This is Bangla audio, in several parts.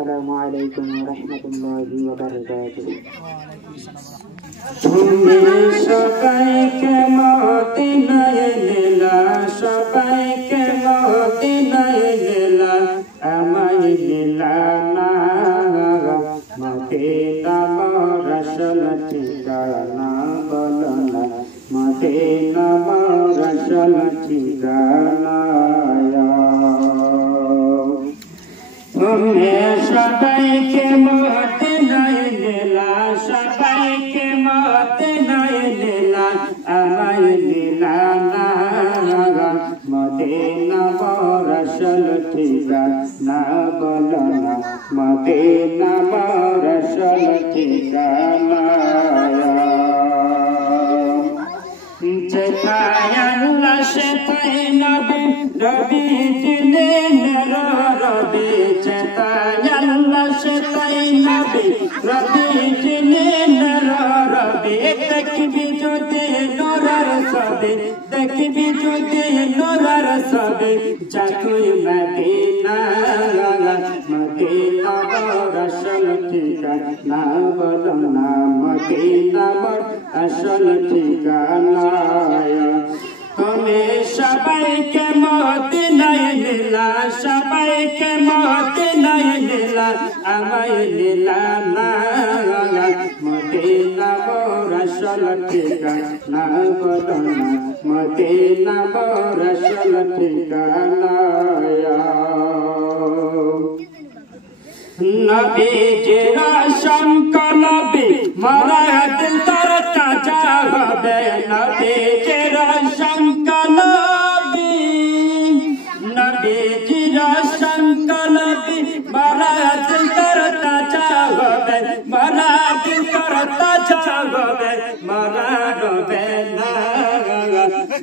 আসসালামু আলাইকুম ওয়া রাহমাতুল্লাহি ওয়া বারাকাতুহু। তুমি সবাইকে মদিনায় নিলা, সবাইকে মদিনায় নিলা, আমায় নিলা না। মদিনা মোর আসল ঠিকানা বলো না, মদিনা মোর আসল ঠিকানা। তুমি সবাইকে মদিনায় নিলা, সবাইকে মদিনায় নিলা, আমায় নিলা না। মদিনা মোর আসল ঠিকানা বলো না, মদিনা মোর আসল ঠিকানা। যেথায় আল্লাহ সেথায় নবী, রবি দিলেন রবি। যেথায় আল্লাহ সেথায় নবী, রবি দিলেন রবি। দেখবি যদি নোরার সবে, দেখবি যদি নোরার সবে, যাতুই মদিনা। মদিনা মোর আসল ঠিকানা বলো না, মদিনা মোর আসল ঠিকানা। তুমি সবাইকে মদিনায় নিলা, সবাইকে মদিনায় নিলা, আমায় নিলা না। মদিনা মোর আসল ঠিকানা বলো না, মদিনা মোর আসল ঠিকানা। নবীজির সংকলবে মরা দিল তার তাজা হবে। নবীজির সংকলবে, নবীজির সংকলবে মরা দিল তার তাজা হবে। মরা দিল তার তাজা হবে, মরা হবে না।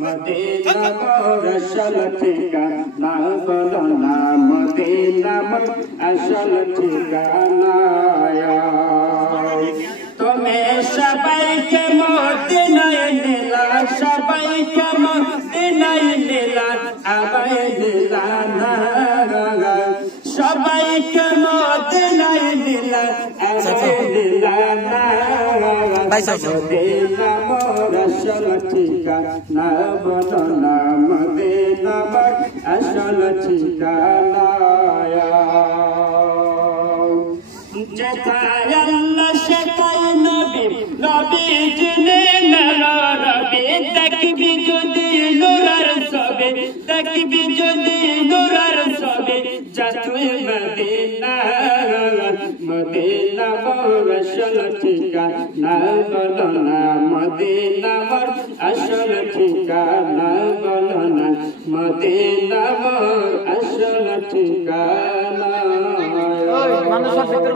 মদিনা মোর আসল ঠিকানা বলো না, মদিনা মোর আসল ঠিকানা। তুমি সবাইকে মদিনায় নিলা, সবাইকে মদিনায় নিলা, আমায় নিলা না। সবাইকে মদিনায় নিলা, আমায় নিলা না। মদিনা মোর আসল ঠিকানা বলো না, মদিনা মোর আসল ঠিকানা। যেথায় আল্লাহ সেথায় নবী, নবী দিলেন রবি। দেখবি যদি নোরার সবে, দেখবি যদি নোরার সবে, যাতুই মদিনা। মদিনা মোর আসল ঠিকানা বলো না, মদিনা মোর আসল ঠিকানা বলো না, মদিনা মোর আসল ঠিকানা।